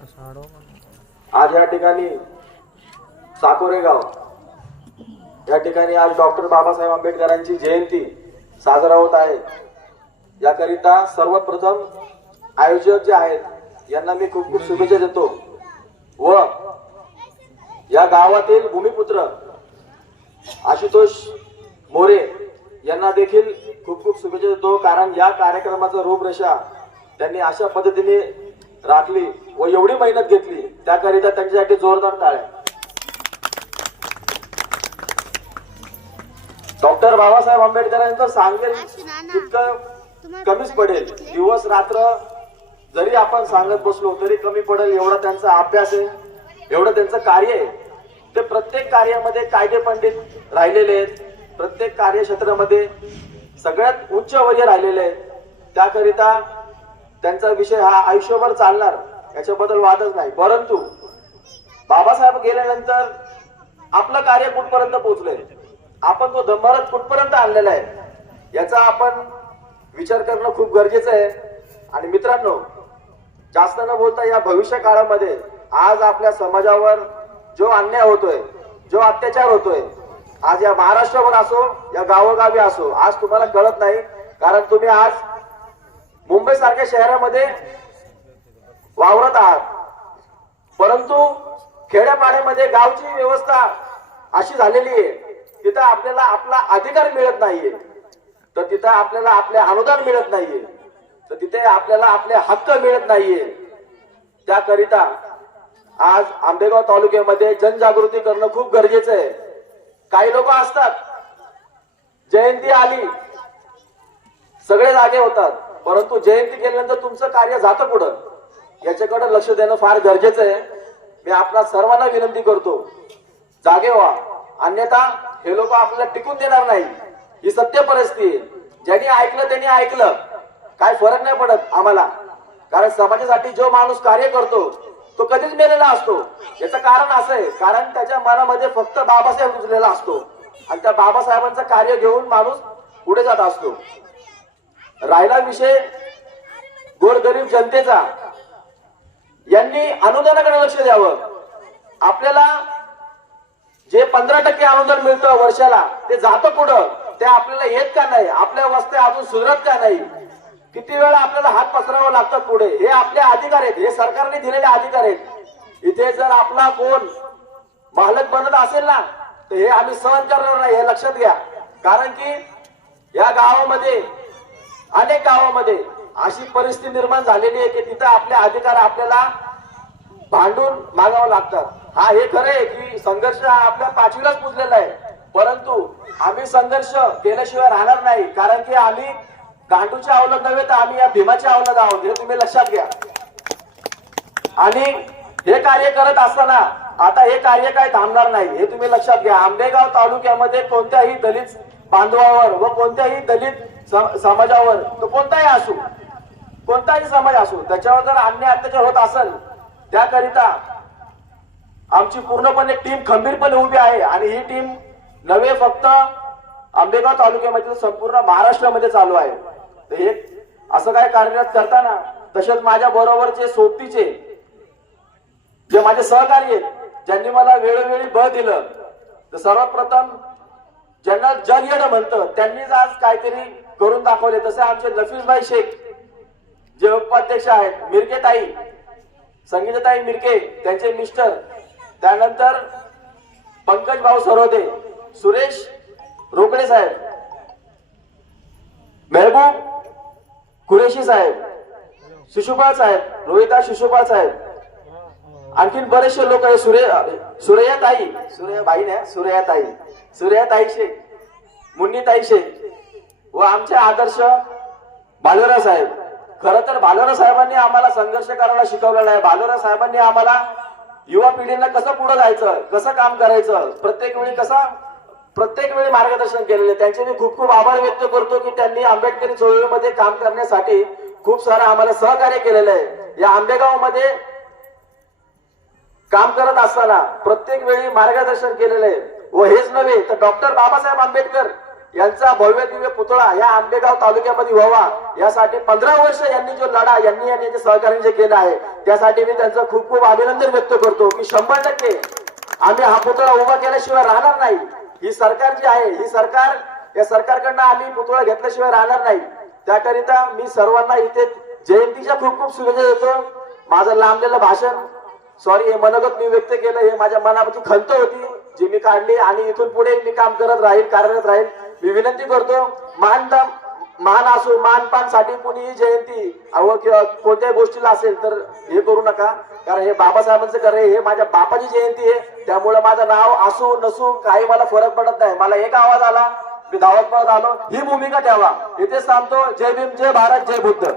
आज या ठिकाणी साकोरे गाव. या ठिकाणी आज डॉक्टर बाबासाहेब आंबेडकरांची जयंती साजरा होत आहे. याकरिता सर्वप्रथम आयोजक जे आहेत यांना मी खूप खूप शुभेच्छा देतो. व या गावातील भूमिपुत्र आशुतोष मोरे यांना देखील खूप खूप शुभेच्छा देतो कारण या कार्यक्रमाचं रूपरेषा त्यांनी अशा पद्धतीने राखली व एवढी मेहनत घेतली त्याकरिता त्यांच्यासाठी जोरदार टाळ्या. डॉक्टर बाबासाहेब आंबेडकरांचं सांगेल तितकं कमीच पडेल. दिवस रात्र जरी आपण सांगत बसलो तरी कमी पडेल एवढा त्यांचा अभ्यास आहे एवढं त्यांचं कार्य आहे. ते प्रत्येक कार्यामध्ये कायदे पंडित राहिलेले आहेत प्रत्येक कार्यक्षेत्रामध्ये सगळ्यात उच्च वय राहिलेले आहेत. त्याकरिता त्यांचा विषय हा आयुष्यभर चालणार. याच्याबद्दल वादच नाही. परंतु बाबासाहेब गेल्यानंतर आपलं कार्य कुठपर्यंत पोहोचलंय आपण तो दंभारत कुठपर्यंत आणलेला आहे? याचा आपण विचार करणं खूप गरजेचं आहे. आणि मित्रांनो जास्त न बोलता या भविष्य काळामध्ये आज आपल्या समाजावर जो अन्याय होतोय जो अत्याचार होतोय आज या महाराष्ट्रावर असो या गावोगावी असो आज तुम्हाला कळत नाही. कारण तुम्ही आज मुंबई सारख्या शहरामध्ये वावरत आहात. परंतु खेड्यापाड्यामध्ये गावची व्यवस्था अशी झालेली आहे तिथं आपल्याला आपला अधिकार मिळत नाहीये. तर तिथं आपल्याला आपले अनुदान मिळत नाहीये. तर तिथे आपल्याला आपले हक्क मिळत नाहीये. त्याकरिता आज आंबेगाव तालुक्यामध्ये जनजागृती करणं खूप गरजेचं आहे. काही लोक असतात जयंती आली सगळे जागे होतात. परंतु जयंती केल्यानंतर तुमचं कार्य जातं पुढं. याच्याकडे लक्ष देणं फार गरजेचं आहे. मी आपल्या सर्वांना विनंती करतो. जागे व्हा. अन्यथा हे लोक आपल्याला टिकून देणार नाही. ही सत्य परिस्थिती आहे. ज्यांनी ऐकलं त्यांनी ऐकलं. काय फरक नाही पडत आम्हाला. कारण समाजासाठी जो माणूस कार्य करतो तो कधीच मेलेला असतो. याचं कारण असं आहे. कारण त्याच्या मनामध्ये फक्त बाबासाहेब रुजलेला असतो. आणि त्या बाबासाहेबांचं कार्य घेऊन माणूस पुढे जात असतो. राहिला विषय गोरगरीब जनतेचा यांनी अनुदानाकडे लक्ष द्यावं. आपल्याला जे पंधरा टक्के अनुदान मिळतं वर्षाला ते जातं पुढं. ते आपल्याला येत का नाही? आपल्या वस्ते अजून सुधरत का नाही? किती वेळा आपल्याला हात पसरावं लागतं पुढे? हे आपले अधिकार आहेत. हे सरकारने दिलेले अधिकार आहेत. इथे जर आपला कोण मालक बनत असेल ना तर हे आम्ही सहन करणार नाही हे लक्षात घ्या. कारण की या गावामध्ये अनेक गावामध्ये अशी परिस्थिती निर्माण झालेली आहे की तिथं आपले अधिकार आपल्याला भांडून मागावं लागतात. हा हे खरं आहे की संघर्ष हा आपल्या पाचवीलाच पुजलेला आहे. परंतु आम्ही संघर्ष केल्याशिवाय राहणार नाही. कारण की आम्ही गांडूच्या अवलंब नव्हे तर आम्ही या भीमाच्या अवलंब आहोत. हे तुम्ही लक्षात घ्या. आणि हे कार्य करत असताना आता हे कार्य काय थांबणार नाही. हे तुम्ही लक्षात घ्या. आंबेगाव तालुक्यामध्ये कोणत्याही दलित बांधवावर व कोणत्याही दलित समाजावर तो कोणताही असू कोणताही समाज असू त्याच्यावर जर अन्याय अत्याचार होत असेल त्याकरिता आमची पूर्णपणे टीम खंबीरपणे उभी आहे आणि ही टीम नवे फक्त आंबेगाव तालुक्यामध्ये संपूर्ण महाराष्ट्रामध्ये चालू आहे. तर हे असं काय कार्यरत करताना तसेच माझ्या बरोबरचे सोबतीचे जे माझे सहकारी आहेत ज्यांनी मला वेळोवेळी बळ दिलं तर सर्वात प्रथम ज्यांना जग येणं म्हणतं त्यांनीच आज काहीतरी करून दाखवले. तसे आमचे लफीजभाई शेख जे उपाध्यक्ष आहेत मिरकेताई संगीताताई मिरके त्यांचे मिस्टर त्यानंतर पंकज भाऊ सरोदे सुरेश रोकडे साहेब मेहबूब कुरेशी साहेब शिशुपाल साहेब रोहिता शिशुपाल साहेब आणखीन बरेचसे लोक आहे सुरेश सुरयाताई सूर्याबाई नाही सूर्याताई. सूर्याताई शेख मुन्नीताई शेख व आमचे आदर्श बालोरा साहेब. खर तर बालोरा साहेबांनी आम्हाला संघर्ष करायला शिकवलेला आहे बालोरा साहेबांनी आम्हाला युवा पिढीला कसं पुढे जायचं कसं काम करायचं प्रत्येक वेळी कसा प्रत्येक वेळी मार्गदर्शन केलेले त्यांचे मी खूप खूप आभार व्यक्त करतो की त्यांनी आंबेडकरी चळवळीमध्ये काम करण्यासाठी खूप सारं आम्हाला सहकार्य केलेलं आहे. या आंबेगावमध्ये काम करत असताना प्रत्येक वेळी मार्गदर्शन केलेलं आहे. व हेच नव्हे तर डॉक्टर बाबासाहेब आंबेडकर यांचा भव्य दिव्य पुतळा या आंबेगाव तालुक्यामध्ये व्हावा. यासाठी पंधरा वर्ष यांनी जो लढा यांनी आणि यांच्या सहकार्याने जे केलं आहे त्यासाठी मी त्यांचं खूप खूप अभिनंदन व्यक्त करतो. की शंभर टक्के आम्ही हा पुतळा उभा केल्याशिवाय राहणार नाही. ही सरकार जी आहे ही सरकार या सरकारकडनं आम्ही पुतळा घेतल्याशिवाय राहणार नाही. त्याकरिता मी सर्वांना इथे जयंतीच्या खूप खूप शुभेच्छा देतो. माझं लांबलेलं भाषण सॉरी हे मनगत मी व्यक्त केलं हे माझ्या मनाची खंत होती. जी मी काढली आणि इथून पुढे मी काम करत राहील कार्यरत राहील. मी विनंती करतो मान मान असो मानपानसाठी कुणीही जयंती अहो किंवा कोणत्याही गोष्टीला असेल तर हे करू नका. कारण हे बाबासाहेबांचं करे हे माझ्या बापाची जयंती आहे. त्यामुळे माझं नाव असू नसू काही मला फरक पडत नाही. मला एक आवाज आला मी धावत पडत आलो. ही भूमिका ठेवा. इथेच सांगतो जय भीम जय भारत जय बुद्ध.